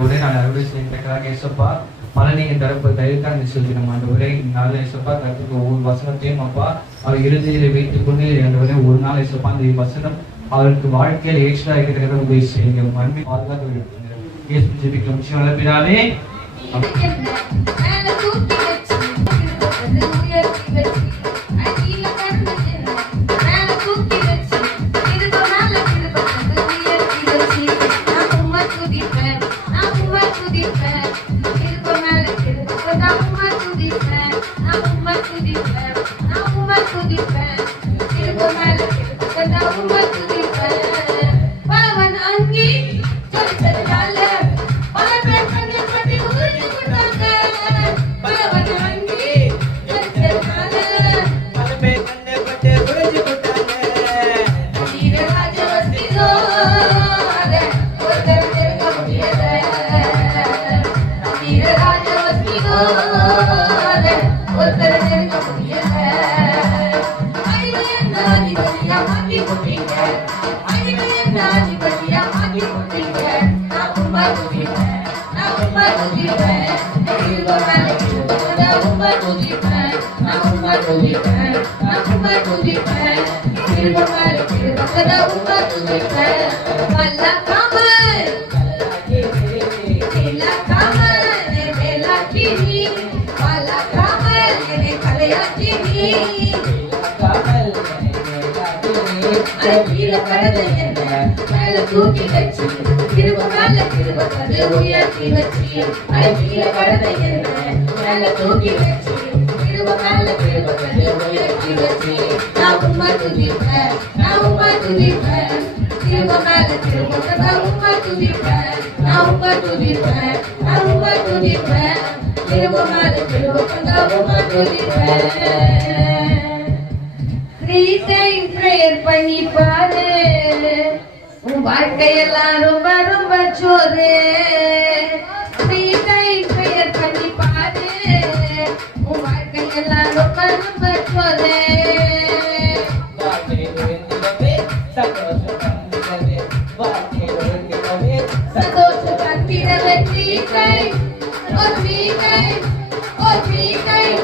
உடனே நான் அறுவடை செய்யத்தக்கதாக ஏசப்பா மழைநீங்க தரப்பு தயவுக்காக சொல்லி நம்ம அந்த உரை நாள் ஏசப்பா தரப்புக்கு ஒவ்வொரு வசனத்தையும் அப்பா அவர் இறுதியில வைத்துக் கொண்டு அந்த உரை ஒரு நாள் ஏசப்பா அந்த வசனம் அவருக்கு வாழ்க்கையில் ஏற்றதாக இருக்கிறத உதவி செய்யுங்க அன்பை பாதுகாத்து இயேசு ஜெபிக்கிறோம் வளர்ப்பினாலே தூக்கி வச்சு திரும்ப மேல திரும்பது உயர்த்தி வச்சு அழகிய கடலை மேல தூக்கி வச்சு திரும்ப மேல திரும்பது உயர்த்தி வச்சு நான் உண்மை துதிப்பேன் நான் உண்மை துதிப்பேன் திரும்ப மேல திரும்ப நான் உண்மை துதிப்பேன் நான் உண்மை துதிப்பேன் நான் உண்மை துதிப்பேன் திரும்ப மேல திரும்ப நான் உண்மை துதிப்பேன். 3 times prayer பண்ணி பாரு உன் வாழ்க்கையெல்லாம் ரொம்ப ரொம்ப சோறு. 3 times prayer பண்ணி பாரு உன் வாழ்க்கையெல்லாம் ரொம்ப ரொம்ப சோறு. சந்தோஷம் தந்திரவே 3 times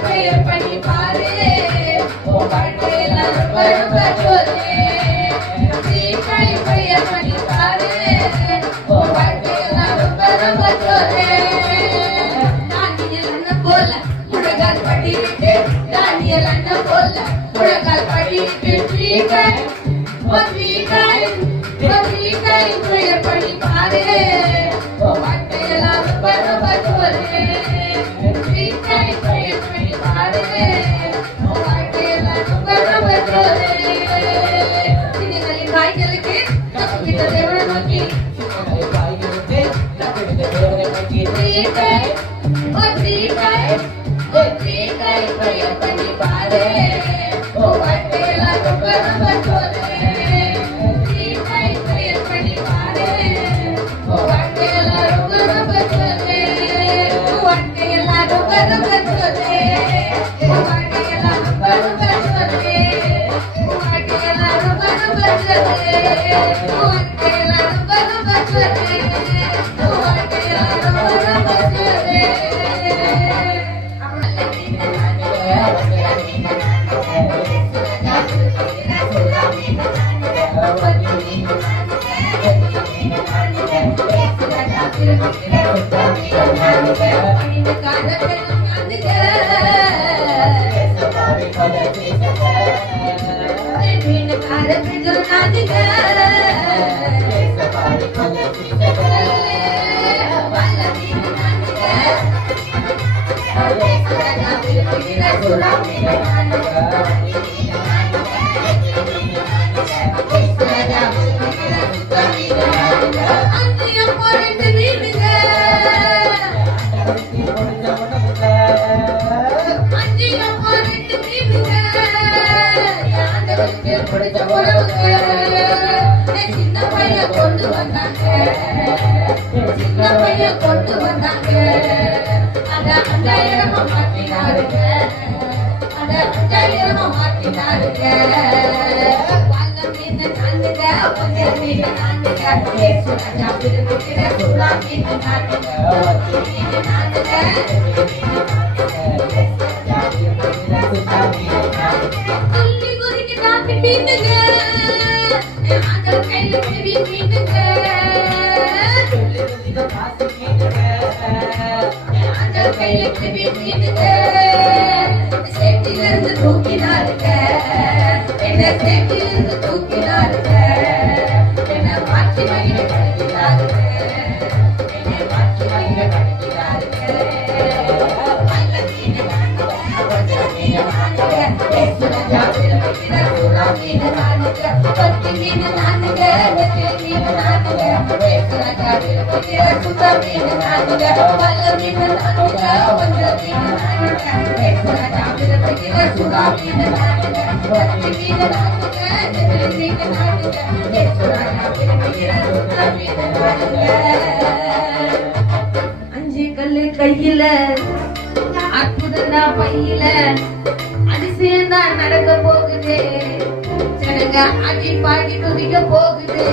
prayer பண்ணி பாரு உன் வாழ்க்கையெல்லாம் ரொம்ப ரொம்ப சோறு. மீன் நானுங்க வஞ்சர மீன் நானுங்க ஏசு ராஜா விரும்புகிற சுறா மீன் நானுங்க வத்தி மீன் நானுங்க துள்ளி குதிக்கு நாட்டு மீனுங்க ஆண்டவர் கையில பெரிய மீனுங்க ஆண்டவர் கையில பெரிய மீனுங்க சேஃப்டில இருந்து தூக்கினாருங்க என்ன சேஃப்டில இருந்து தூக்கினாருங்க என்ன மாற்றி மகிழ படுத்தினாருங்க என்னை மாற்றி மகிழ படுத்தினாருங்க நல்ல மீன் நானுங்க வஞ்சர மீன் நானுங்க ஏசு ராஜா விரும்புகிற சுறா மீன் நானுங்க வத்தி மீன் நானுங்க வெற்றி மீன் நானுங்க ஏசு ராஜா விரும்புகிற சுறா மீன் நானுங்க நல்ல மீன் நானுங்க வஞ்சர மீன் நானுங்க ஏசு ராஜா விரும்புகிற சுறா மீன் நானுங்க வத்தி மீன் நானுங்க வெற்றி மீன் நானுங்க ஏசு ராஜா விரும்புகிற சுறா மீன் நானுங்க அஞ்சு கல்லு கையில அற்புதம்டா பையில அதிசயம் தான் நடக்க போகுது ஜனங்க அடி பாடி துதிக்க போகுது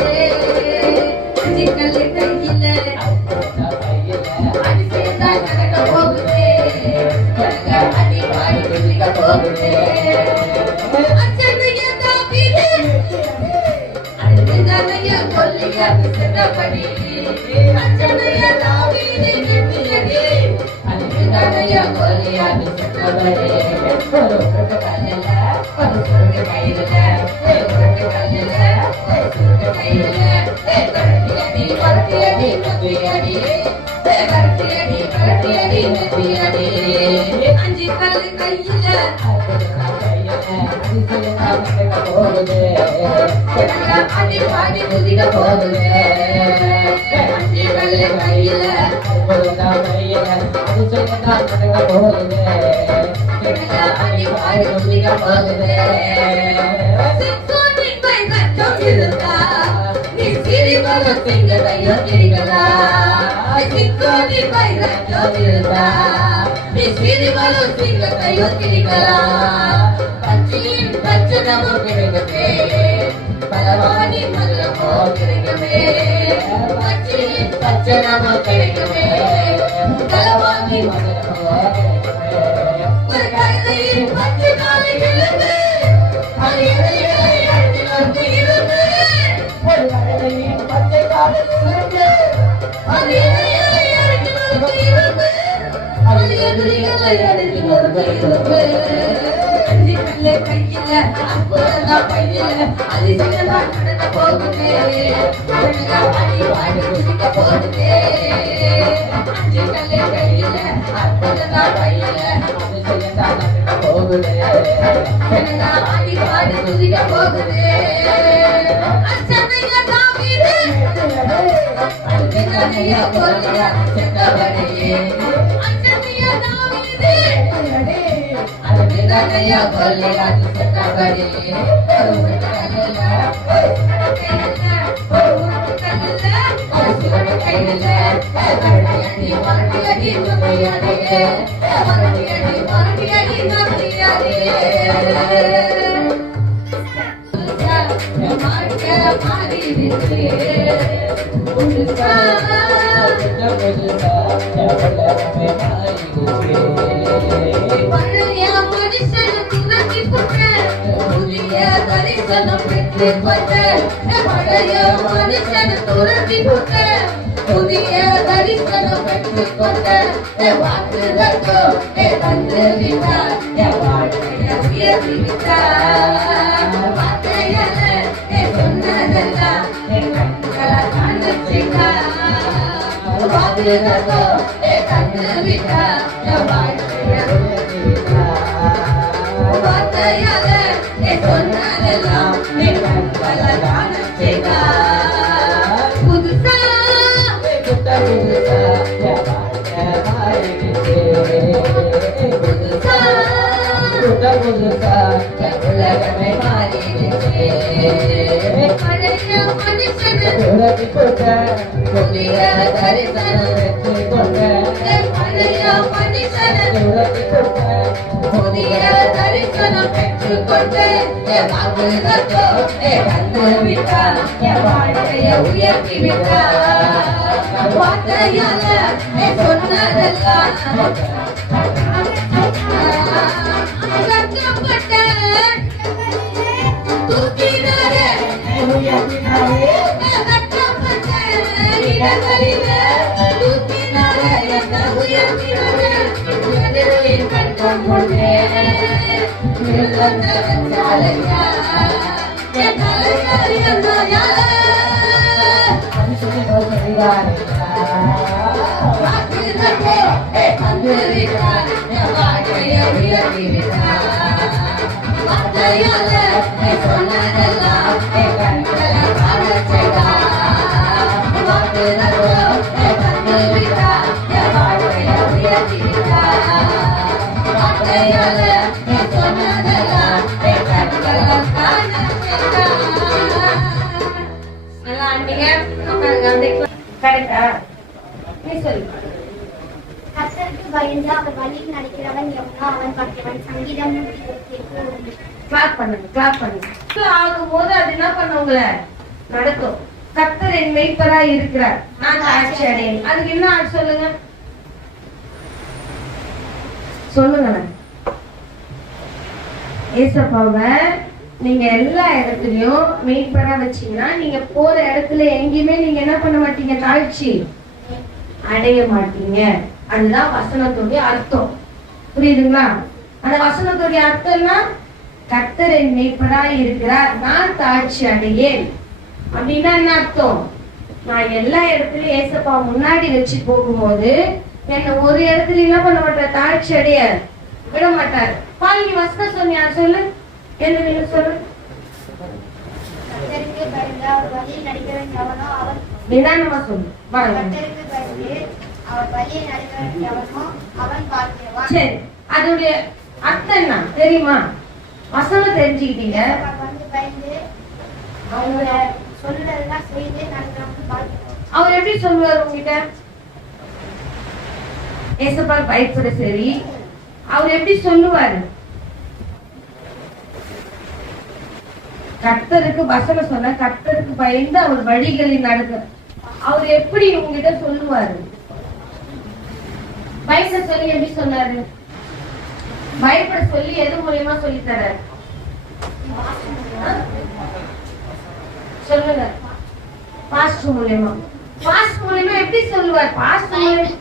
அஞ்சு கல்லு கையில அதிசயம் தான் நடக்க போகுது ஜனங்க அடி பாடி துதிக்க போகுது அச்சனைய தாவீது அழுதனைய கொல்லிய விசதபடி அச்சனைய தாவீது நித்தியடி அழுதனைய கொல்லிய விசதபடி ஒரு கல்லில ஒரு சுருட்டு கையில ஒரு கல்லில ஒரு சுருட்டு கையில கரட்டியடி கரட்டியடி நெத்தியடி கரட்டியடி கரட்டியடி நெத்தியடி அஞ்சு கல்லு கையில அடி பாடி துதிக்க போகுது அஞ்சு கல்லு கையில அடி பாடி துதிக்க போகுது சிக்கோனின் பைகட்டம் இருந்தா நீ சிரிவலும் சிங்கதையோ கிரிகளா சிக்கோனின் பைகட்டம் இருந்தா நீ சிரிவலும் சிங்கதையோ கிரிகளா பச்சியின் பச்சனமும் கிடைக்கவே பலவானி மதுரமோ கிடைக்கவே பச்சியின் பச்சனமும் கிடைக்கவே பலவானி மதுரமோ ஒரு கழுதையின் பச்சை காலை இழந்து அது எதிரிகளை அடித்து வந்து இருந்து ஒரு கழுதையின் பச்சை காலை இழந்து அது எதிரிகளை அடித்து வந்து இருந்து அது எதிரிகளை அடித்து வந்து இருந்து அஞ்சு கல்லை கையில அற்புதம் பையில அதிசயம் நடக்க போகுது அடி பாடி குதிக்க போகுது அஞ்சு கல்லை கையில அற்புதம் பையில அடி பாடி குதிக்க போகுது அச்சனைய தாவீது அழுதனைய கொல்லிய விசதபடி அச்சனைய தாவீது அழுதனைய கொல்லிய விசதபடி ஒரு கல்லில ஒரு சுருட்டு கையில மரட்டியடி மரட்டியடி நொட்டியடி மரட்டியடி மரட்டியடி நொட்டியடி மாட்ட மாறிடுச்சு புதுசா பழைய மனுஷன் துரத்தி போட்ட புதிய தரிசனம் பெற்று கொண்ட பழைய மனுஷன் துரத்தி போட்ட புதிய தரிசனம் பெற்று கொண்ட வாக்கு தட்டோ தந்து விட்டார் வாழ்க்கைய உயர்த்தி விட்டார் வார்த்தையல்ல சொன்னதெல்லாம் கண்களை காண்பிச்சிட்டார் வாக்கு தட்டோ தந்து விட்டார் வாழ்க்கைய உயர்த்தி விட்டார் வார்த்தையால சொன்னதெல்லாம் கண்களை காண்பிச்சிட்டார் புதுசா உலகமே மாறிடுச்சு பழைய மனுஷன் புதிய தரிசனம் பழைய மனுஷனை துரத்தி கொண்ட புதிய தரிசனம் பெற்றுக்கொண்டு வந்து விட்டார் என் வாழ்க்கையை உயர்த்தி விட்டார் வார்த்தையால சொன்னதெல்லாம் கஷ்டப்பட்ட தூக்கினாரே கஷ்டப்பட்ட இடங்களில தூக்கினாரே என்ன உயர்த்தினாரே கண்டம் கொண்டே தலையா என் தலையாரி அந்த யார கரெக்டா நீ சொல்லு. கர்த்தருக்கு பயந்து அவர் வழியில் நடக்கிறவன் எவனோ அவன் பகைவன். சங்கீதம் 128. கிளாப் பண்ணுங்க ஆகும்போது அது என்ன பண்ணுவங்கள நடக்கும். கர்த்தர் என் மெய்ப்பரா இருக்கிறார், நான் ஆட்சி அடையேன். அதுக்கு என்ன சொல்லுங்க சொல்லுங்க. ஏசப்பாவை நீங்க எல்லா இடத்துலயும் மெய்ப்பரா வச்சீங்கன்னா நீங்க போற இடத்துல எங்கேயுமே நீங்க என்ன பண்ண மாட்டீங்க, தாழ்ச்சி அடைய மாட்டீங்க. அதுதான் வசனத்துடைய அர்த்தம். புரியுதுங்களா? அந்த வசனத்துடைய அர்த்தம்னா கர்த்தர் என் மெய்ப்பரா இருக்கிறார், நான் தாழ்ச்சி அடையேன். அப்படின்னா என்ன அர்த்தம்? நான் எல்லா இடத்துலயும் ஏசப்பா முன்னாடி வச்சு போகும்போது என்ன ஒரு இடத்துல என்ன பண்ண மாட்டார், தாழ்ச்சி அடைய விட மாட்டார். பால் நீ வசனம் சொன்னியா? சொல்லு. என்ன நீங்க சொல்லு. கர்த்தருக்கு பயந்து அவர் வழியில் நடக்கிறவன் எவனோ அவன் நிதானமா சொல்லு. கர்த்தருக்கு பயந்து அவர் வழியில் நடக்கிறவன் எவனோ அவன் பாக்கியவான். சரி, அதோடைய அர்த்தம் என்ன தெரியுமா? வசனம் தெரிஞ்சுக்கிட்டீங்க. பயந்து அவங்களோட சொல்றதெல்லாம் செய்து நடக்கிறவன் பாக்கியவான். அவர் எப்படி சொல்லுவார் உங்ககிட்ட? ஏசப்பா பயப்பட சரி, அவர் எப்படி சொல்லுவாரு? கர்த்தருக்கு வசனம் சொன்ன கர்த்தருக்கு பயந்து அவர் வழிகளில் நடக்க அவர் எப்படி உங்ககிட்ட சொல்லுவாரு? பயப்பட சொல்லி எப்படி சொன்னாரு? பயப்பட சொல்லி எது மூலியமா சொல்லி தராரு? சொல்லுங்க. பாஸ்டர் மூலியமா. பாஸ்டர் மூலியமா எப்படி சொல்லுவார்? பாஸ்டர்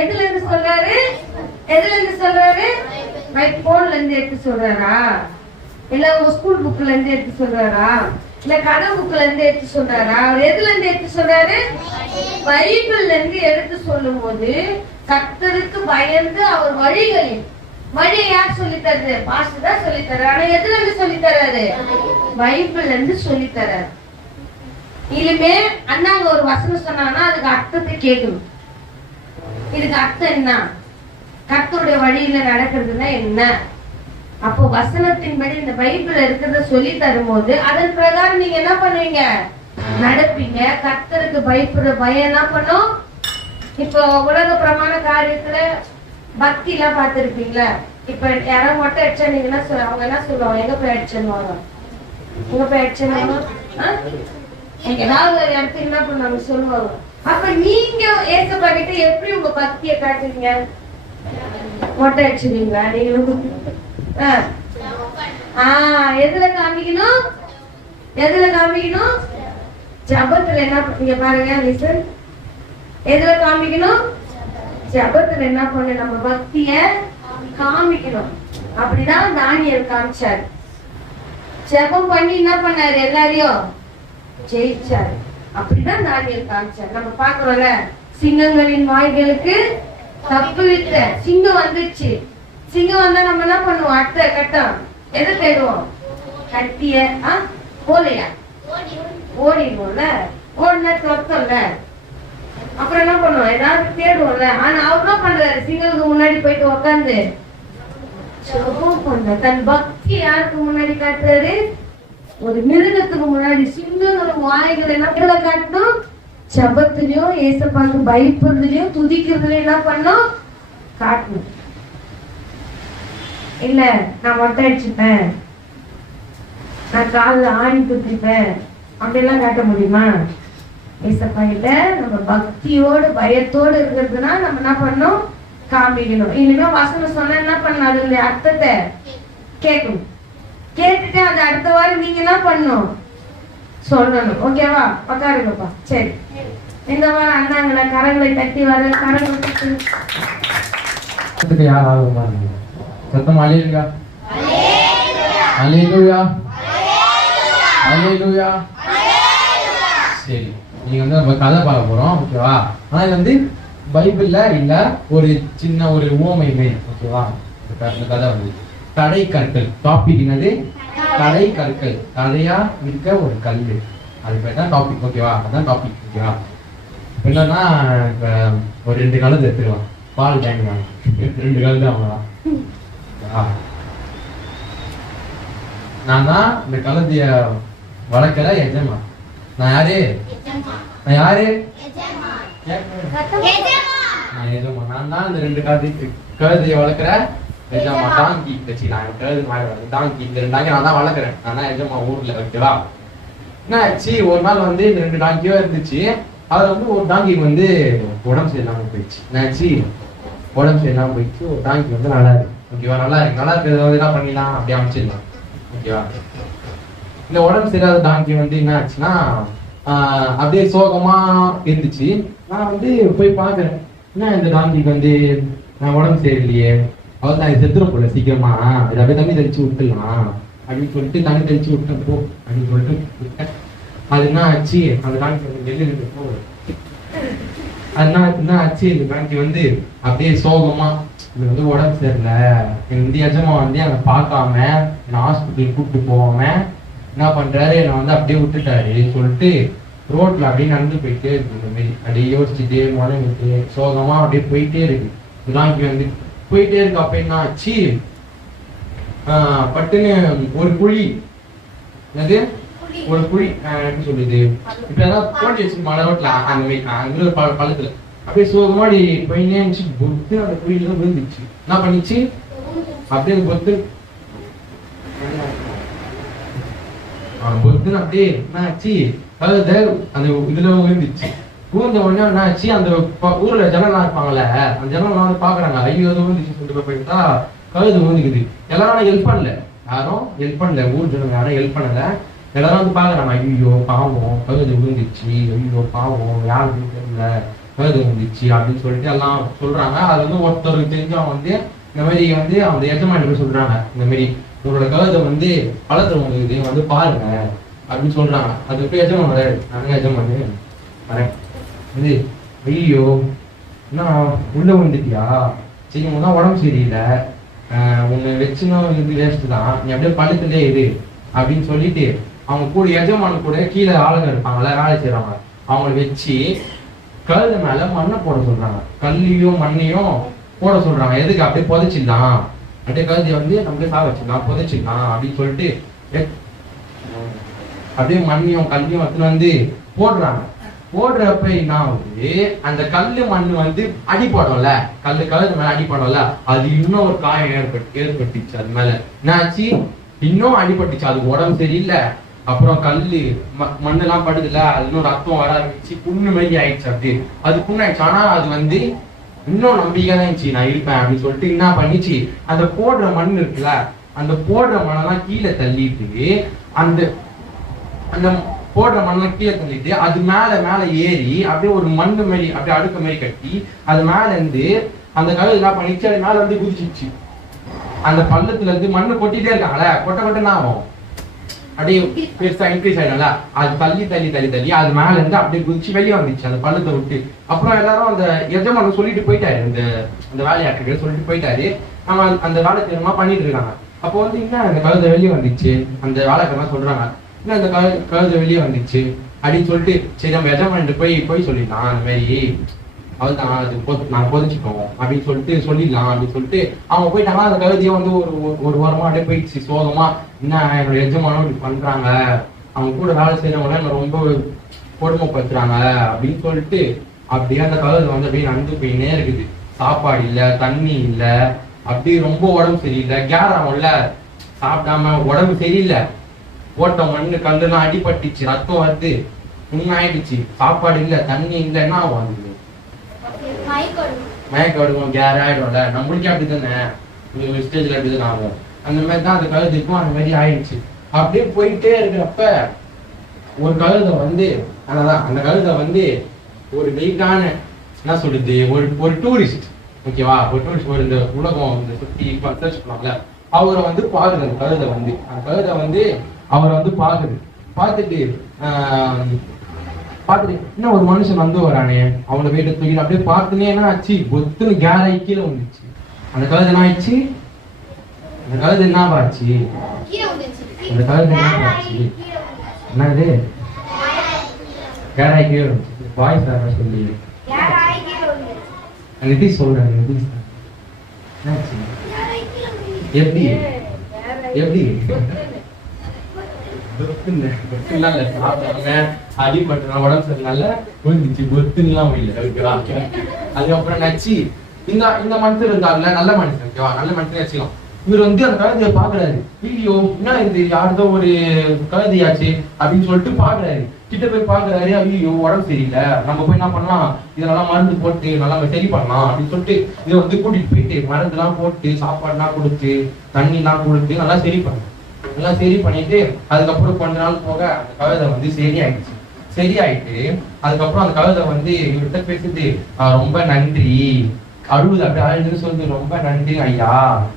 எதுல இருந்து சொல்றாரு? எதுல இருந்து சொல்றாரு? போன்ல இருந்து எடுத்து சொல்றாரா? இல்ல உங்க ஸ்கூல் புக்ல இருந்து எடுத்து சொல்றாரா? இல்ல கதை புக்ல இருந்து எடுத்து சொல்றாரா? அவர் எதுல இருந்து எடுத்து சொல்றாரு? பைபிள்ல இருந்து எடுத்து சொல்லும் போது கர்த்தருக்கு பயந்து அவர் வழிகளில் வழியை யார் சொல்லி தருது? பாஸ்டர் தான் சொல்லி தர்றாரு. ஆனா எதுல இருந்து சொல்லி தர்றாரு? பைபிள்ல இருந்து சொல்லி தர்றாரு. இனிமே அண்ணாங்க ஒரு வசனம் சொன்னாங்கன்னா அதுக்கு அர்த்தத்தை கேட்கணும். இதுக்கு அர்த்தம் என்ன? கர்த்தருடைய வழியில நடக்கிறதுனா என்ன? அப்போ வசனத்தின்படி இந்த பைபிள்ல இருக்கிறத சொல்லி தரும்போது அதன் பிரகாரம் நீங்க என்ன பண்ணுவீங்க, நடப்பீங்க. கர்த்தருக்கு பயப்படுற பயம் என்ன பண்ணும்? இப்போ உலக பிரமாண காரியத்துல பக்தி எல்லாம் பார்த்திருப்பீங்களா? இப்ப யாரோ மொட்டை அடிச்சா நீங்க என்ன அவங்க என்ன சொல்லுவாங்க? எங்க போய் அடிச்சுன்னு எங்க போய் அடிச்சுன்னு ஏதாவது ஒரு இடத்துக்கு என்ன பண்ணுவாங்க சொல்லுவாங்க. அப்ப நீங்க ஏசப்பா கிட்ட எப்படி உங்க பக்தியை காட்டுவீங்க? மொட்டை அடிச்சுவீங்களா? நீங்க எதுல காமிக்கணும்? எதுல காமிக்கணும்? ஜபத்துல என்ன பண்ணீங்க பாருங்க லிசன். எதுல காமிக்கணும்? ஜபத்துல என்ன பண்ண நம்ம பக்திய காமிக்கணும். அப்படிதான் தானியேல் காமிச்சாரு. ஜபம் பண்ணி என்ன பண்ணாரு? எல்லாரையும் ஜெயிச்சாரு. அப்படிதான் தானியேல் காமிச்சாரு. நம்ம பாக்குறோம்ல, சிங்கங்களின் வாய்களுக்கு தப்புவித்த சிங்கம் வந்துச்சு. சிங்கம் வந்தா நம்ம என்ன பண்ணுவோம்? அடுத்த கட்டம் எதை தேடுவோம்? கட்டிய போலையா ஓடிடுவோம்ல. ஓடினா தொத்தம்ல. அப்புறம் என்ன பண்ணுவோம்? ஏதாவது தேடுவோம்ல. ஆனா அவர் என்ன பண்றாரு? சிங்கத்துக்கு முன்னாடி போயிட்டு உட்காந்து தன் பக்தி யாருக்கு முன்னாடி காட்டுறாரு? ஒரு மிருகத்துக்கு முன்னாடி. சிங்கம் வாய்கள் என்ன காட்டணும்? ஜபத்திலையும் ஏசப்பாக்கு பயப்படுறதுலயும் துதிக்கிறதுலயும் என்ன பண்ணும்? காட்டணும். இல்ல நான் மொட்டை அடிச்சுப்பேன், நான் காலில் ஆணி குத்திப்பேன் அப்படிலாம் காட்ட முடியுமா? ஏசப்பா இல்ல, நம்ம பக்தியோடு பயத்தோடு இருக்கிறதுனா நம்ம என்ன பண்ணணும்? காமிக்கணும். இனிமே வசனம் சொன்னா என்ன பண்ணணும்? அதனுடைய அர்த்தத்தை கேட்கணும். கேட்டுட்டு அது அடுத்த வாரம் நீங்க என்ன பண்ணணும்? சொல்லணும். ஓகேவா? உட்காருங்கப்பா. சரி, இந்த வாரம் அண்ணாங்களை கரங்களை தட்டி வர கரங்களை தட்டி யார் ஆகுமா சத்தம் அலையிலுயா அலையிலுயா அலையிலுயா. சரி, நீங்க வந்து நம்ம கதை பார்க்க போறோம். ஓகேவா? ஆனா இது வந்து பைபிள்ல இல்ல, ஒரு சின்ன ஒரு உவமை மாரி. ஓகேவா? இந்த கதை வந்து தடை கற்கள். டாபிக் என்னது? தடை கற்கள். தடையா இருக்க ஒரு கல்லு, அது பேர் தான் டாபிக். ஓகேவா? அதான் டாபிக். ஓகேவா? என்னன்னா இப்ப ஒரு 2 கலந்து எடுத்துக்கலாம். பால் டேங்க் 2 கலந்து அவங்களாம். நான் தான் இந்த கலந்தைய வளர்க்கிற எஜமா. நான் யாரு? நான் யாரு? நான் எஜமா. நான் தான் இந்த 2 கழுதைய வளர்க்கிற எஜமா. டாங்கி வச்சு நான் கழுது மாதிரி டாங்கி, இந்த 2 டாங்கி நான் தான் வளர்க்குறேன். நான் தான் எஜமா ஊர்ல. ஓகேவா? என்ன ஆச்சு, ஒரு நாள் வந்து இந்த 2 டாங்கியோ இருந்துச்சு. அதுல வந்து ஒரு டாங்கிக்கு வந்து உடம்பு சரியில்லாம போயிடுச்சு. என்னாச்சு? உடம்பு சரியில்லாம போயிடுச்சு. ஒரு டாங்கி வந்து நல்லா இருக்கு. ஓகேவா? நல்லா இருக்கு. நல்லா இருக்கிறத வந்து என்ன பண்ணிடலாம், அப்படியே அமைச்சிடலாம். ஓகேவா? இந்த உடம்பு சரியாத டாங்கி வந்து என்ன ஆச்சுன்னா அப்படியே சோகமா இருந்துச்சு. நான் வந்து போய் பாக்குறேன், என்ன இந்த டாங்கிக்கு வந்து உடம்பு சரியில்லையே, அவர் நான் செத்துற போல, சீக்கிரமா இதை அப்படியே தண்ணி தெளிச்சு விட்டுலாம் அப்படின்னு சொல்லிட்டு தண்ணி தெளிச்சு விட்டேன் போ அப்படின்னு சொல்லிட்டு விட்டேன். அது என்ன ஆச்சு, அந்த டாங்கி வந்து வெளியில போ. அது என்ன ஆச்சு, இந்த டாங்கி வந்து அப்படியே சோகமா, இது வந்து உடம்பு சரியில்லை, என் வந்து எஜமா வந்து என்னை பார்க்காம என்னை ஹாஸ்பிட்டலுக்கு கூப்பிட்டு போகாம என்ன பண்றாரு, என்னை வந்து அப்படியே விட்டுட்டாரு சொல்லிட்டு ரோட்ல அப்படியே நடந்து போயிட்டே இருக்கு. இந்த மாதிரி அப்படியே யோசிச்சுட்டே முடங்கிட்டு சோகமா அப்படியே போயிட்டே இருக்கு. டாங்கி வந்து போயிட்டே இருக்கு. அப்ப என்ன ஆச்சு, பட்டுன்னு ஒரு குழி, என்னது ஒரு குழி, எப்படி சொல்லுது, இப்ப ஏதாவது தோண்டி வச்சு மழை ரோட்ல அந்த மாதிரி அங்க ஒரு பழத்துல அப்படியே சோகமாடி போயினே இருந்துச்சு. பொத்து அந்த குழியில விழுந்துச்சு. என்ன பண்ணிச்சு, அப்படியே பொத்து பொத்துன்னு அப்படியே என்ன ஆச்சு, அதாவது அந்த இதுல விழுந்துச்சு. விழுந்த உடனே என்ன ஆச்சு, அந்த ஊர்ல ஜனங்கள்லாம் இருப்பாங்கல்ல, அந்த ஜனங்கள்லாம் வந்து பாக்குறாங்க, ஐயோ விழுந்துச்சு சொல்லிட்டு போயிட்டா கழுது விழுந்துக்குது. எல்லாரும் ஹெல்ப் பண்ணல, யாரும் ஹெல்ப் பண்ணல, ஊர் ஜனங்க யாரும் ஹெல்ப் பண்ணல. எல்லாரும் வந்து பாக்குறாங்க, ஐயோ பாவம் கழுது விழுந்துச்சு, ஐயோ பாவம் யாருக்கும் தெரியல கழுது விழுந்துச்சு அப்படின்னு சொல்லிட்டு எல்லாம் சொல்றாங்க. அது வந்து ஒருத்தருக்கு தெரிஞ்சவங்க வந்து இந்த மாதிரி வந்து அந்த எஜமானி போய் சொல்றாங்க, இந்த மாதிரி உங்களோட கழுதை வந்து பழத்துல உங்களுக்கு வந்து பாருங்க அப்படின்னு சொல்றாங்க. அது போய் எஜமான் வராது, நானுங்க எஜமானு வரேன் வந்து, ஐயோ என்ன உள்ள வந்துட்டியா, சரி தான் உடம்பு சரியில்லை, உன்னை வச்சுன்னு இது வேஸ்ட் தான், நீ அப்படியே பழத்துலேயே இரு அப்படின்னு சொல்லிட்டு அவங்க கூட எஜமானு கூட கீழே ஆளுங்க இருப்பாங்கல்ல வேலை செய்யறவங்க, அவங்கள வச்சு கழுத மேல மண்ணை போட சொல்றாங்க, கல்லையும் மண்ணையும் போட சொல்றாங்க. எதுக்கு, அப்படியே புதைச்சிடலாம், அப்படியே கழுதைய வந்து நம்மளே சாக வச்சிடலாம், புதைச்சிடலாம் அப்படின்னு சொல்லிட்டு அப்படியே மண்ணையும் கல்லையும் எடுத்துன்னு வந்து போடுறாங்க. போடுறப்ப என்ன ஆகுது, அந்த கல்லு மண்ணு வந்து அடி போடும்ல, கழுது மேல அடி போடும்ல, அது இன்னும் ஒரு காயம் ஏற்பட்டுச்சு. அது மேல என்னாச்சு, இன்னும் அடிபட்டுச்சு. அதுக்கு உடம்பு சரியில்லை. அப்புறம் கல்லு மண்ணு எல்லாம் படுதுல, அது இன்னும் ரத்தம் வர ஆரம்பிச்சு, புண்ணு மாதிரி ஆயிடுச்சு. அப்படி அது புண்ணு ஆயிடுச்சு. ஆனா அது வந்து இன்னும் நம்பிக்கை தான் இருந்துச்சு, நான் இருப்பேன் அப்படின்னு சொல்லிட்டு என்ன பண்ணிச்சு, அந்த போடுற மண் இருக்குல்ல, அந்த போடுற மண்ணெல்லாம் கீழே தள்ளிட்டு அந்த அந்த போடுற மண்ணெல்லாம் கீழே தள்ளிட்டு அது மேல மேல ஏறி அப்படியே ஒரு மண்ணு மாதிரி அப்படியே அடுக்க மாதிரி கட்டி அது மேல இருந்து அந்த கழுது என்ன பண்ணிச்சு, அது மேல வந்து குதிச்சிச்சு. அந்த பள்ளத்துல இருந்து மண்ணு கொட்டிட்டே இருக்காங்களே, கொட்ட என்ன ஆகும், அப்படியே பெருசா இன்க்ரீஸ் ஆயிடும்ல, அது தள்ளி தள்ளி தள்ளி தள்ளி அது மேல இருந்து அப்படியே குதிச்சு வெளியே வந்துச்சு அந்த பள்ளத்தை விட்டு. அப்புறம் எல்லாரும் அந்த எஜமானு சொல்லிட்டு போயிட்டாரு, அந்த வேலையாட்கள் சொல்லிட்டு போயிட்டாரு, நம்ம அந்த வேலை தெரியுமா பண்ணிட்டு இருக்காங்க. அப்போ வந்து என்ன அந்த கழுதை வெளியே வந்துச்சு, அந்த வேலைக்காரலாம் சொல்றாங்க, என்ன அந்த கழுதை வெளியே வந்துச்சு அப்படின்னு சொல்லிட்டு, சரி நம்ம எஜமானிட்டு போய் சொல்லிடலாம், அந்த மாதிரி அவள்தான் அது நாங்கள் பொதிச்சுக்கோம் அப்படின்னு சொல்லிட்டு சொல்லிடலாம் அப்படின்னு சொல்லிட்டு அவங்க போயிட்டாங்க. அந்த கழுதியை வந்து ஒரு வாரமா அப்படியே போயிடுச்சு சோகமா, என்ன என்னோட எஜமானோ இப்படி பண்றாங்க, அவங்க கூட வேலை செய்யறவங்க என்ன ரொம்ப கொடுமைப்படுத்துறாங்க அப்படின்னு சொல்லிட்டு அப்படியே அந்த கழுதை வந்து அப்படியே நடந்து போயினே இருக்குது. சாப்பாடு இல்ல, தண்ணி இல்ல, அப்படி ரொம்ப உடம்பு சரியில்லை. கேர் ஆகும்ல, சாப்பிடாம உடம்பு சரியில்லை, போட்ட மண்ணு கல்லுலாம் அடிபட்டுச்சு, ரத்தம் வருது, ஆயிடுச்சு, சாப்பாடு இல்ல, தண்ணி இல்ல, என்ன ஆகும்? மயக்கம் எடுக்கும், கேர் ஆயிடும்ல. நம்மளுக்கே அப்படித்தானே, ஸ்டேஜ்ல அப்படிதானே ஆகும். அந்த மாதிரி தான் அந்த கழுதுக்கும் அந்த மாதிரி ஆயிடுச்சு. அப்படியே போயிட்டே இருக்கிறப்ப ஒரு கழுதை வந்து அந்த கழுதை வந்து ஒரு வெயிட்டான என்ன சொல்றது, ஒரு டூரிஸ்ட், ஓகேவா, ஒரு டூரிஸ்ட், ஒரு இந்த உலகம் இந்த சுத்தி சர்ச் பண்ணுவாங்கல்ல, அவரை வந்து பாக்குது. அந்த கழுதை வந்து அவரை வந்து பாக்குது. பார்த்துட்டு என்ன ஒரு மனுஷன் வந்து வரானே, அவனை வீட்டை தூக்கிட்டு அப்படியே பார்த்துனே என்ன ஆச்சு, ஒத்துன்னு கேராகி கீழே வந்துச்சு. அந்த கழுதை என்ன ஆயிடுச்சு, அந்த கழுதை என்ன ஆச்சு, அந்த கழுதை என்ன ஆச்சு, என்னது கேராகி கீழே வந்துச்சு. வாய்ஸ் சார் சொல்லி எப்படி சொல்றாங்க, எப்படி எப்படி அடிப்பட்ட உடம்பு சரினால விழுந்துச்சு, பொத்துலாம் இல்ல. அதுக்கப்புறம் நச்சு இந்த மனுஷன் இருந்தாங்கல்ல, நல்ல மனுஷன், ஓகேவா, நல்ல மனுஷன் வச்சுக்கலாம். இவர் வந்து அந்த கழுதையை பாக்குறாரு, வீடியோ என்ன இது யாருதோ ஒரு கழுதையாச்சு அப்படின்னு சொல்லிட்டு பாக்குறாரு. கிட்ட போய் பாக்குறாரு, ஐயோ உடம்பு சரியில்லை, நம்ம போய் என்ன பண்ணலாம், இதெல்லாம் மருந்து போட்டு நல்லா சரி பண்ணலாம் அப்படின்னு சொல்லிட்டு இதை வந்து கூட்டிட்டு போயிட்டு மருந்து எல்லாம் போட்டு சாப்பாடுலாம் கொடுத்து தண்ணி எல்லாம் கொடுத்து நல்லா சரி பண்ணிட்டு அதுக்கப்புறம் கொஞ்ச நாள் போக அந்த கழுதை வந்து சரியாயிட்டு அதுக்கப்புறம் அந்த கழுதை வந்து இவர்கிட்ட பேசுது, ரொம்ப நன்றி, அழுகுது, அப்படி அழுதுன்னு சொல்லுது, ரொம்ப நன்றி ஐயா,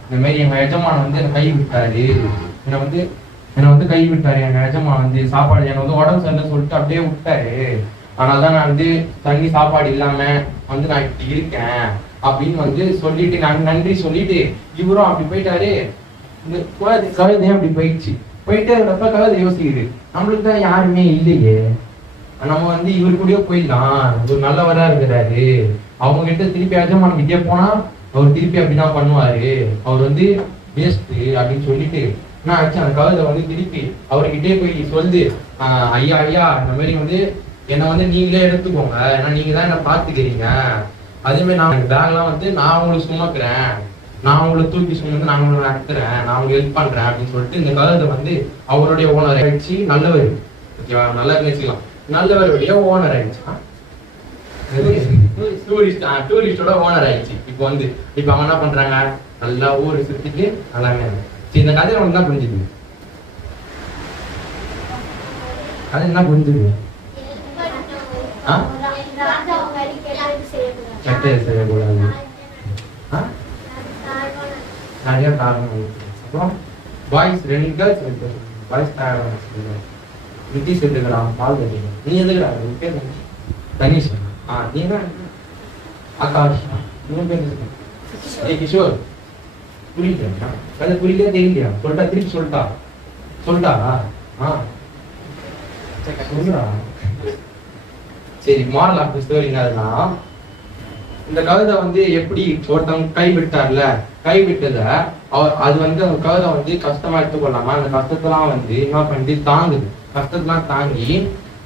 இந்த மாதிரி எங்க எஜமான் வந்து என்னை கை விட்டாரு, என்னை வந்து கை விட்டாரு, எங்க எஜமான் வந்து சாப்பாடு என்னை வந்து உடம்பு சரியில்லை சொல்லிட்டு அப்படியே விட்டாரு, அதனாலதான் நான் வந்து தண்ணி சாப்பாடு இல்லாம வந்து நான் இப்படி இருக்கேன் அப்படின்னு வந்து சொல்லிட்டு நான் நன்றி சொல்லிட்டு இவரும் அப்படி போயிட்டாரு. இந்த கழுதையும் அப்படி போயிட்டே இருக்கிறப்ப கழுதை யோசிக்குது, நம்மளுக்கு தான் யாருமே இல்லையே, நம்ம வந்து இவரு கூடயே போயிடலாம், ஒரு நல்லவரா இருக்கிறாரு, அவங்க கிட்ட திருப்பி எஜமான் கிட்டே போனா அவர் திருப்பி அப்படிதான் பண்ணுவாரு, அவர் வந்து வேஸ்ட் அப்படின்னு சொல்லிட்டு என்ன ஆச்சு, அந்த கழுதை வந்து திருப்பி அவர்கிட்டே போய் சொல்லுது, ஐயா இந்த மாதிரி வந்து என்னை வந்து நீங்களே எடுத்துக்கோங்க, ஏன்னா நீங்க தான் என்ன பாத்துக்கிறீங்க, அதே மாதிரி நான் பேக்லாம் வந்து நான் உங்களுக்கு சுமக்கிறேன், நான் உங்களை தூக்கி சுமந்து நான் உங்களை நடத்துறேன், நான் உங்களுக்கு ஹெல்ப் பண்றேன் அப்படின்னு சொல்லிட்டு இந்த கழுதை வந்து அவருடைய ஓனர் ஆயிடுச்சு. நல்லவர், ஓகேவா, நல்லா பேசிக்கலாம், நல்லவருடைய ஓனர் ஆயிடுச்சு, டூரிஸ்டோட ஓனர் ஆயிடுச்சு. இப்போ அவங்க என்ன பண்றாங்க, நல்லா ஊர் சுத்திட்டு நல்லாமே. இந்த கதை உனக்கு தான் புரிஞ்சுது, கதை என்ன புரிஞ்சுது, கெட்டது செய்யக்கூடாது, நிறைய காரணம். அப்புறம் பாய்ஸ் 2 கேர்ள்ஸ் இருக்கு, பாய்ஸ் நிதிஷ் எடுக்கிறான், பால் கட்டிங்க, நீ எதுக்குறா, உன் பேர் தனிஷ், நீங்க ஆகாஷ், உன் பேர் கிஷோர், புரியல, அது புரியலையா தெரியலையா, சொல்லிட்டா திருப்பி சொல்லிட்டா சொல்றா. சரி, மாரல் ஆஃப் தி ஸ்டோரி என்னதுன்னா, இந்த கழுதை வந்து எப்படி ஒருத்தவங்க கைவிட்டத அது வந்து அந்த கழுதை வந்து கஷ்டமா எடுத்துக்கொள்ளாம அந்த கஷ்டத்தெல்லாம் வந்து என்ன பண்ணிட்டு தாங்குது, கஷ்டத்தெல்லாம் தாங்கி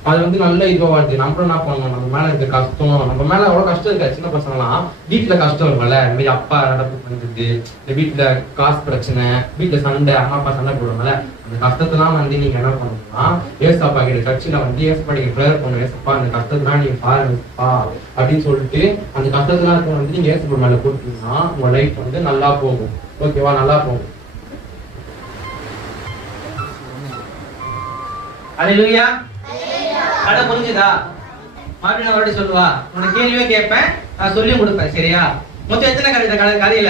அது வந்து நல்ல இதுவா வருது. நம்மளும் என்ன பண்ணணும், நம்ம மேல இருக்க கஷ்டம், நம்ம மேல எவ்வளவு கஷ்டம் இருக்கா, சின்ன பசங்கலாம் வீட்டுல கஷ்டம் இருக்கும்ல, இந்த மாதிரி அப்பா நடப்பு பண்ணிட்டு, இந்த வீட்டுல காசு பிரச்சனை, வீட்டுல சண்டை, அம்மா அப்பா சண்டை போடுவாங்கல்ல, அந்த கஷ்டத்தெல்லாம் வந்து நீங்க என்ன பண்ணணும்னா ஏசப்பா கிட்ட சர்ச்சில் வந்து ஏசப்பா நீங்க ப்ரேயர் பண்ணணும், ஏசப்பா அந்த கஷ்டத்தெல்லாம் நீங்க பாருங்கப்பா அப்படின்னு சொல்லிட்டு அந்த கஷ்டத்தெல்லாம் வந்து நீங்க ஏசப்பா மேல போட்டீங்கன்னா உங்க லைஃப் வந்து நல்லா போகும், ஓகேவா, நல்லா போகும். அல்லேலூயா. கதை புரிஞ்சுதா? மறுபடியும் மறுபடியும் சொல்லுவா, உனக்கு கேள்வியே கேட்பேன், நான் சொல்லி கொடுப்பேன், சரியா? மொத்தம் எத்தனை கதை கதையில?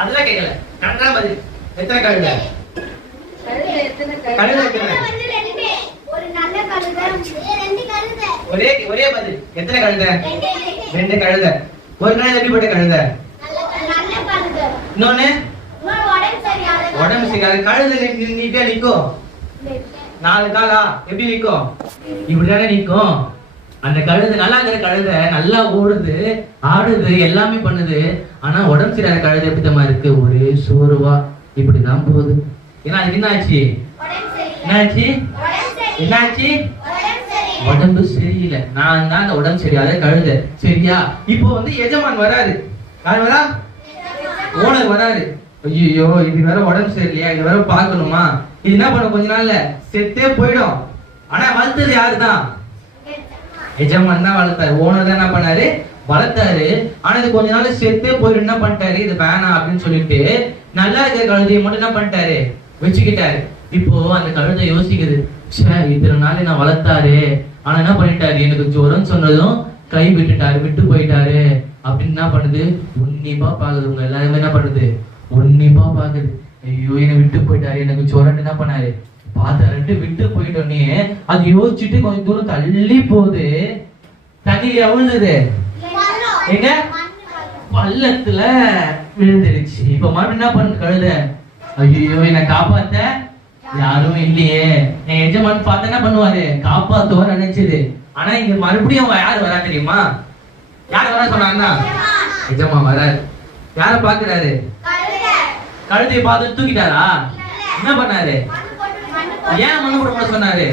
அதெல்லாம் கேட்கல, கரெக்டா பதில். எத்தனை கழுதை? ஒரே பதில். எத்தனை கழுதை? 2 கழுதை. ஒரு கழுதை எப்படிப்பட்ட கழுதை? இன்னொன்னு உடம்பு சரியாது. கழுதை நீட்டே நிக்கும், 4 காலா எப்படி நிக்கும்? இப்படிதானே நிக்கும். அந்த கழுதை நல்லா இருக்கிற கழுதை நல்லா ஓடுது, ஆடுது, எல்லாமே பண்ணுது. ஆனா உடம்பு சரியான கழுதை எப்படித்தமா இருக்கு, ஒரே சோர்வா இப்படிதான் போகுது. ஏன்னா அதுக்கு என்னாச்சு? உடம்பு சரியில்லை, நான் தான் அந்த உடம்பு சரியாத கழுதை. சரியா? இப்போ வந்து எஜமான் வராரு. யார் வரா? ஓனர் வராரு. ஐயோ, இது வேற உடம்பு சரியில்லையா, இது வேற பாக்கணுமா, இது என்ன பண்ண கொஞ்ச நாள்ல செத்தே போயிடும். ஆனா வளர்த்தது யாருதான்? எஜமான் தான் வளர்த்தாரு. ஓனர் தான் என்ன பண்ணாரு? வளர்த்தாரு. ஆனா இது கொஞ்ச நாள் செத்தே போயிடும். என்ன பண்ணிட்டாரு? இது வேணாம் அப்படின்னு சொல்லிட்டு நல்லா இருக்கிற கழுதையை மட்டும் என்ன பண்ணிட்டாரு? வச்சுக்கிட்டாரு. இப்போ அந்த கழுதை யோசிக்குது, இத்தனை நாள் நான் வளர்த்தாரு, ஆனா என்ன பண்ணிட்டாரு? எனக்கு ஜுரம் சொன்னதும் கை விட்டுட்டாரு, விட்டு போயிட்டாரு அப்படின்னு என்ன பண்ணுது? உன்னிப்பா பாக்குது. உங்க எல்லாருமே என்ன பண்ணுது? உன்னிப்பா பாக்குது. ஐயோ, என்னை விட்டு போயிட்டாரு, எனக்கு ஜுரம் என்ன பண்ணாரு? பார்த்தாருன்ட்டு விட்டு போயிட்டோன்னே அது யோசிச்சுட்டு கொஞ்சம் தூரம் தள்ளி போகுது. தண்ணியில விழுந்தது எங்க? பள்ளத்துல விழுந்துருச்சு. இப்ப மறுபடியும் என்ன பண்ணு கழுத? ஐயோ, என்னை காப்பாத்த யாரும் இல்லையே. என் எஜமான் பார்த்து என்ன பண்ணுவாரு? காப்பாத்துவார் நினைச்சது. ஆனா இங்க மறுபடியும் யாரு வரா தெரியுமா? யாரு வரா சொன்னாங்கன்னா எஜமான் வராரு. யார பாக்குறாரு? கழுதையை பார்த்து தூக்கிட்டாரா? என்ன பண்ணாரு? ஏன் மண்ணு போட சொன்னாரு?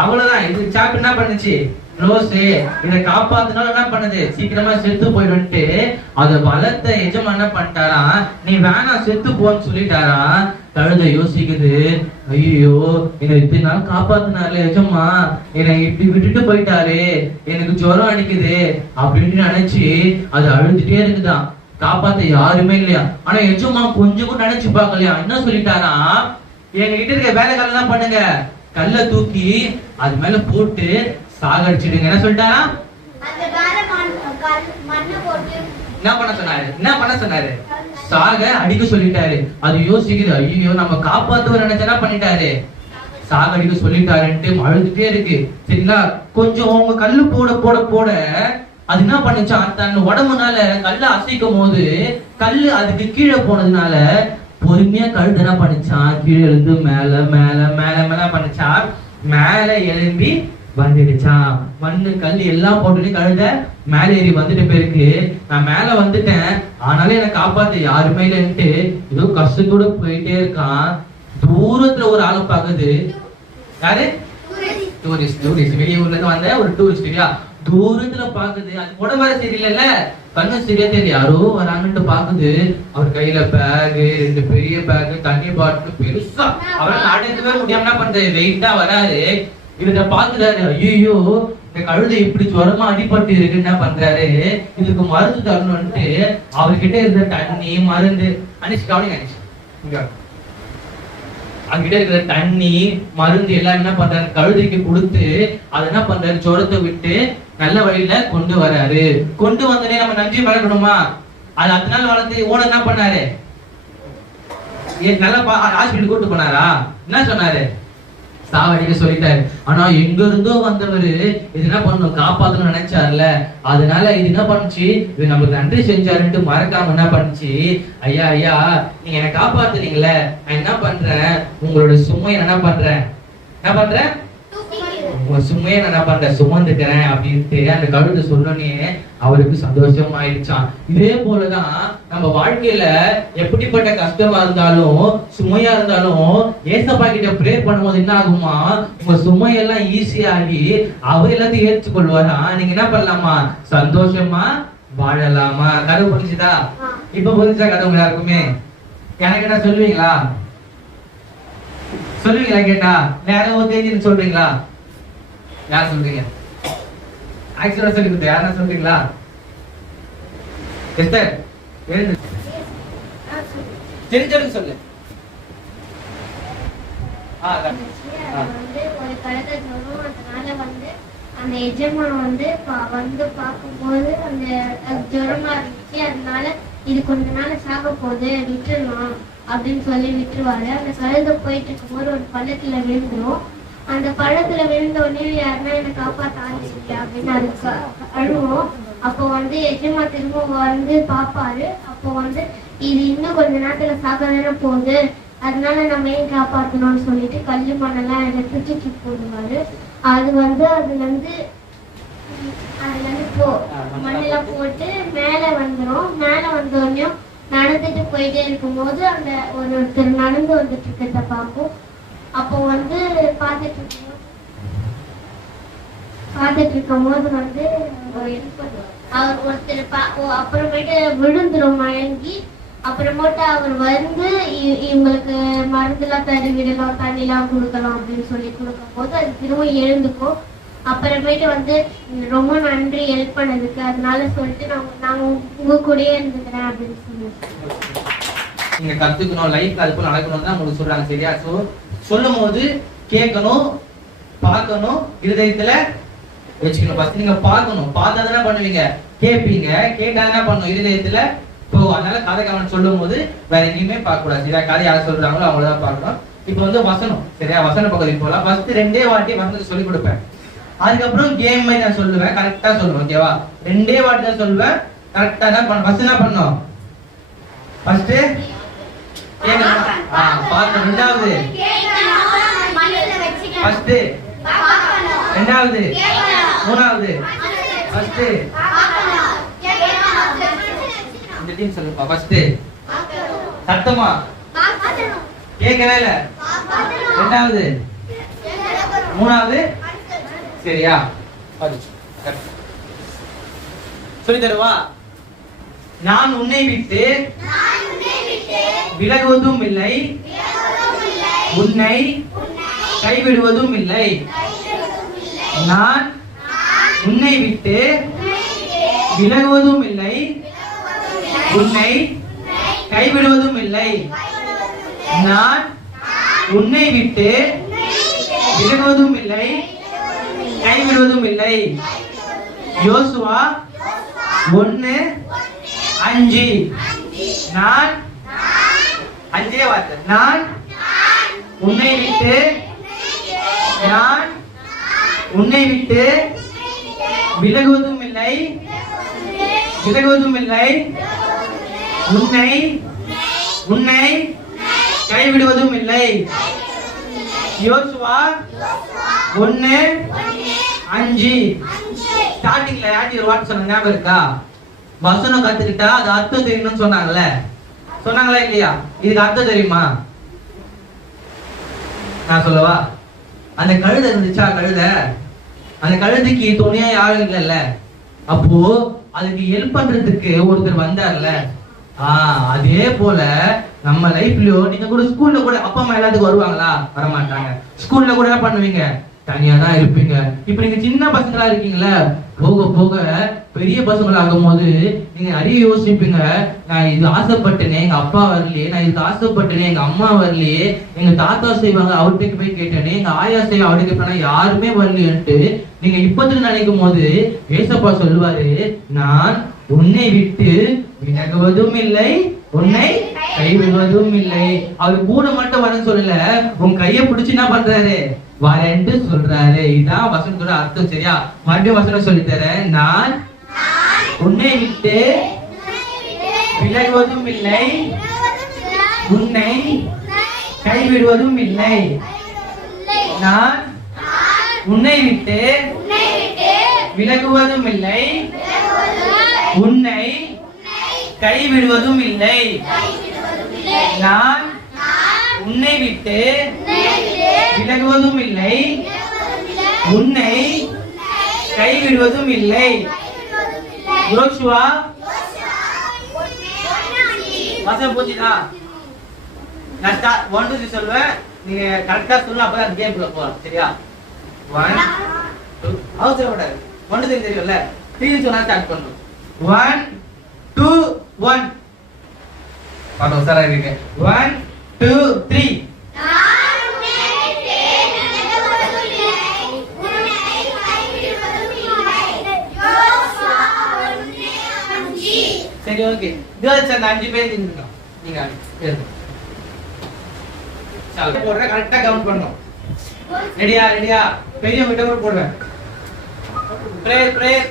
அவ்வளவுதான். இது சாப்பிட்டு என்ன பண்ணுச்சு? ரோஸு இதை காப்பாத்தினாலும் என்ன பண்ணுது? சீக்கிரமா செத்து போயிடும்ட்டு அத வளர்த்த எஜமான் என்ன பண்ணிட்டாரா? நீ வேணாம் செத்து போன்னு சொல்லிட்டாரா? கழுதை யோசிக்குது, ஐயோ, என்னை இத்தனை நாள் காப்பாத்தினார்ல எஜமா, என்னை இப்படி விட்டுட்டு போயிட்டாரு, எனக்கு ஜுரம் அடிக்குது அப்படின்னு நினைச்சு அது அழுதுட்டே இருக்குதான். காப்பாத்த யாருமே இல்லையா. ஆனா எஜமா கொஞ்சம் கூட நினைச்சு பார்க்கலையா. என்ன சொல்லிட்டாரா? எங்க கிட்ட இருக்க வேலைக்காரன் எல்லாம் பண்ணுங்க, கல்ல தூக்கி அது மேல போட்டு சாகடிச்சிடுங்க. என்ன சொல்லிட்டாரா? என்ன பண்ண சொன்னாரு? என்ன பண்ண சொன்னாரு? சாக அடிக்க சொல்லிட்டாரு. அது யோசிக்குது, ஐயோ, நம்ம காப்பாத்துவ நினைச்சா என்ன பண்ணிட்டாரு? சாகடிக்க சொல்லிட்டாருன்ட்டு அழுதுட்டே இருக்கு. சரிங்களா? கொஞ்சம் அவங்க கல்லு போட போட போட அது என்ன பண்ணுச்சா? தன் உடம்புனால கல்ல அசைக்கும் போது கல்லு அதுக்கு கீழே போனதுனால பொறுமையா கழுது என்ன பண்ணிச்சான்? கீழே எழுந்து மேல மேல மேல மேல பண்ணிச்சா, மேல எழும்பி வந்துடுச்சான். மண்ணு கல் எல்லாம் போட்டு கழுத மேல ஏறி வந்துட்டு போயிருக்கு. நான் மேல வந்துட்டேன், ஆனாலும் என்னை காப்பாத்த யாருமே இல்லைன்ட்டு ஏதோ கஷ்டத்தோட போயிட்டே இருக்கான். தூரத்துல ஒரு ஆளை பாக்குது. யாரு? டூரிஸ்ட். வெளியூர்ல இருந்து வந்த ஒரு டூரிஸ்ட். இல்லையா? தூரத்துல பாக்குது. அது உடம்பு சரியில்லைல்ல, கண்ணு சரியா தெரியும், யாரோ வராங்கன்னு பாக்குது. அவர் கையில பேக், 2 பெரிய பேக், தண்ணி பாட்டில் பெருசா, அவரால் நடக்கவே முடியாம என்ன பண்றாரு? வெயிட்டா வராரு. இவரை பாக்குறாரு, ஐயோ, இந்த கழுதை இப்படி ஜுரமா அடிபட்டு இருக்கு, என்ன பண்றாரு? இதுக்கு மருந்து தரணும்ட்டு அவர்கிட்ட இருந்த தண்ணி மருந்து அனிஷ் கவனிங்க, அனிஷ் இங்க அங்கிட்ட இருக்கிற தண்ணி மருந்து எல்லாம் என்ன பண்றாரு? கழுதைக்கு கொடுத்து அது என்ன பண்றாரு? ஜுரத்தை விட்டு நல்ல வழியில கொண்டு வராரு. கொண்டு வந்தனே நம்ம நன்றி மறக்கணுமா? அது 10 நாள் வளர்த்து ஓனர் என்ன பண்ணாரு? நல்லா ஹாஸ்பிட்டல் கூட்டு போனாரா? என்ன சொன்னாரு? சாவடிக்க சொல்லிட்டாரு. ஆனா எங்க இருந்தோ வந்தவரு இது என்ன பண்ணணும்? காப்பாத்தணும்னு நினைச்சாருல, அதனால இது என்ன பண்ணுச்சு? இது நமக்கு நன்றி செஞ்சாருன்ட்டு மறக்காம என்ன பண்ணுச்சு? ஐயா ஐயா, நீங்க என்ன காப்பாத்துறீங்களே, நான் என்ன பண்றேன்? உங்களோட சுமையை என்ன பண்றேன்? உங்க சுமையை நான் என்ன பண்றேன்? சுமந்துக்கிறேன் அப்படின்ட்டு அந்த கழுதை சொன்னோன்னே அவருக்கு சந்தோஷம் ஆயிடுச்சான். இதே போலதான் நம்ம வாழ்க்கையில எப்படிப்பட்ட கஷ்டமா இருந்தாலும் சுமையா இருந்தாலும் ஏசப்பா கிட்ட ப்ரே பண்ணும்போது என்ன ஆகுமா? உங்க சுமையெல்லாம் ஈஸியாகி அவர் எல்லாத்தையும் ஏற்றுக்கொள்வாரா. நீங்க என்ன பண்ணலாமா? சந்தோஷமா வாழலாமா. கதவு புரிஞ்சுதா? இப்ப புரிஞ்சா கதவு யாருக்குமே? எனக்கு என்ன சொல்லுவீங்களா? கேட்டா யாரும் தெரிஞ்சு சொல்றீங்களா? யார் சொல்றீங்க? ஆக்சுவலா சொல்லி கொடுத்த யாரா சொல்றீங்களா? எஸ்தர் எழுந்து தெரிஞ்சு சொல்லு. ஒரு கழுதை ஜுரம், அதனால அந்த எஜமான் வந்து பார்க்கும்போது அந்த ஜுரமா இருந்துச்சு, அதனால இது கொஞ்ச நாள் சாக போகுது, விட்டுருணும் அப்படின்னு சொல்லி விட்டுருவாரு. அந்த கழுதை போயிட்டு இருக்கும்போது ஒரு பள்ளத்துல விழுந்துடும். அந்த பழத்துல விழுந்த உடனே யாருன்னா என்னை காப்பாத்த ஆரம்பிச்சிருக்க அப்படின்னு அதுக்கு அழுவோம். அப்போ எஜமா திரும்ப பாப்பாரு. அப்போ இது இன்னும் கொஞ்ச நேரத்துல சாக தானே போகுது, அதனால நம்ம ஏன் காப்பாற்றணும்னு சொல்லிட்டு கல்லு மண்ணெல்லாம் எடுத்து தூக்கி போடுவாரு. அது அதுல மண்ணெல்லாம் போட்டு மேல வந்துடும். மேல வந்தோடனையும் நடந்துட்டு போயிட்டே இருக்கும்போது அந்த ஒருத்தர் நடந்து வந்துட்டு இருக்கிறத பார்ப்போம். அப்போ பார்த்துட்டு இருக்கும்போது பார்த்துட்டு இருக்கும் போது வந்து அவர் ஒருத்தர் அப்புறமேட்டு விழுந்துரும் மயங்கி. அப்புறமேட்டு அவர் வந்து இவங்களுக்கு மருந்துலாம் விடலாம், தண்ணிலாம் கொடுக்கலாம் அப்படின்னு சொல்லி கொடுக்கும் போது அது திரும்ப எழுந்துக்கும். அப்புறமேட்டு வந்து ரொம்ப நன்றி ஹெல்ப் பண்ணதுக்கு, அதனால சொல்லிட்டு நாங்க உங்க கூடயே இருந்துக்கிறேன் அப்படின்னு சொல்லுவேன். நீங்க கத்துக்கணும், லைஃப் அது போல நடக்கணும் தான் உங்களுக்கு சொல்றாங்க. சரியா? சொல்லும் போது கேட்கணும், பார்க்கணும், இருதயத்துல வச்சுக்கணும். ஃபர்ஸ்ட் நீங்க பார்க்கணும், பார்த்தா தானே பண்ணுவீங்க. கேட்பீங்க, கேட்டா என்ன பண்ணும், இருதயத்துல போகும். அதனால கதை கவனம் சொல்லும் போது வேற எங்கேயுமே பார்க்க கூடாது. சரியா? கதை யார் சொல்றாங்களோ அவங்களதான் பார்க்கணும். இப்போ வந்து வசனம், சரியா? வசன பகுதி போலாம். ஃபர்ஸ்ட் 2 வாட்டி வசனத்தை சொல்லி கொடுப்பேன். அதுக்கப்புறம் கேம் மாதிரி நான் சொல்லுவேன், கரெக்டா சொல்லுவேன். ஓகேவா? 2 வாட்டி தான் சொல்லுவேன், கரெக்டா தான் பண்ணணும். ஃபர்ஸ்ட் என்ன பண்ணணும், ஃபர்ஸ்ட் கேட்கணும், பார்க்கணும். ரெண்டாவது ஃபர்ஸ்ட், ரெண்டாவது, மூணாவது ஃபர்ஸ்ட். இந்த டீம் சொல்லுப்பா. ஃபர்ஸ்ட் சத்தமா கேட்கவே இல்ல, ரெண்டாவது, மூணாவது. சரியா? சொல்லி தருவா. நான் உன்னை விட்டு விலகுவதும் இல்லை, உன்னை கைவிடுவதும் இல்லை. நான் உன்னை விட்டு விலகுவதும் இல்லை, உன்னை கைவிடுவதும் இல்லை. நான் உன்னை விட்டு விலகுவதும் இல்லை, கைவிடுவதும் இல்லை. யோசுவா 1:5. நான் 5 வார்த்தை. நான் உன்னை விட்டு, நான் உன்னை விட்டு விலகுவதும் இல்லை, விலகுவதும் இல்லை, உன்னை உன்னை கைவிடுவதும் இல்லை. யோசுவா 1:5. ஸ்டார்டிங்ல யாட்டி ஒரு வார்த்தை சொன்ன ஞாபகம் இருக்கா? வசனம் கத்துக்கிட்டா அது அர்த்தம் தெரியணும்னு சொன்னாங்கல்ல, சொன்னாங்களா இல்லையா? இதுக்கு அர்த்தம் தெரியுமா? நான் சொல்லவா? அந்த கழுதை இருந்துச்சா, கழுதை, அந்த கழுதைக்கு துணையா யாரும் இல்லைல்ல, அப்போ அதுக்கு ஹெல்ப் பண்றதுக்கு ஒருத்தர் வந்தார்ல. அதே போல நம்ம லைஃப்லயோ நீங்க கூட ஸ்கூல்ல கூட அப்பா அம்மா எல்லாத்துக்கும் வருவாங்களா? வரமாட்டாங்க. ஸ்கூல்ல கூட என்ன பண்ணுவீங்க? தனியா தான் இருப்பீங்க. இப்ப நீங்க சின்ன பசங்களா இருக்கீங்களா, போக போக பெரிய பசங்களா ஆகும் போது நீங்க நிறைய யோசிப்பீங்க. நான் இது ஆசைப்பட்டேனே, எங்க அப்பா வரலையே, நான் இதுக்கு ஆசைப்பட்டேனே, எங்க அம்மா வரலையே, எங்க தாத்தா செய்வாங்க அவர்கிட்ட போய் கேட்டேனே, எங்க ஆயா செய்வாங்க அவர்கிட்ட போனா யாருமே வரலையேன்ட்டு நீங்க இப்பத்துல நினைக்கும் போது ஏசப்பா சொல்லுவாரு, நான் உன்னை விட்டு விலகுவதும் இல்லை, உன்னை கைவிடுவதும் இல்லை. அவர் கூட மட்டும் வரன்னு சொல்லல, உன் கையை பிடிச்சு என்ன பண்றாரு, வரேன்ட்டு சொல்றாரு. இதான் வசனத்தோட அர்த்தம். சரியா? மறுபடியும் வசனம் சொல்லி தரேன். நான் உன்னை விட்டு விலகுவதும் இல்லை, உன்னை கைவிடுவதும் இல்லை. நான் உன்னை விட்டு விலகுவதும் இல்லை, உன்னை கைவிடுவதும் இல்லை. நான் உன்னை விட்டு விலகுவதும் இல்லை, உன்னை கைவிடுவதும் இல்லை. யோசுவா வசனம் புரிஞ்சுதா? நான் 1 2 3 சொல்லுவேன், நீங்க கரெக்டா சொல்லணும், அப்பதான் கேம்குள்ள போகலாம். சரியா? 1 2 அவசரப்படாது. 1 2 தெரியும்ல, 3 சொன்னா ஸ்டார்ட் பண்ணணும். 1 2 1 பாட்டு உசாரா இருக்கு. 1 2 3. சரி, ஓகே. கேர்ள்ஸ் அந்த 5 பேர் நின்னுங்க. நீங்க எழுதுங்க. சரி, போடுற கரெக்ட்டா கவுண்ட் பண்ணனும். ரெடியா? பெரிய விட்ட போடுவேன். பிரேயர்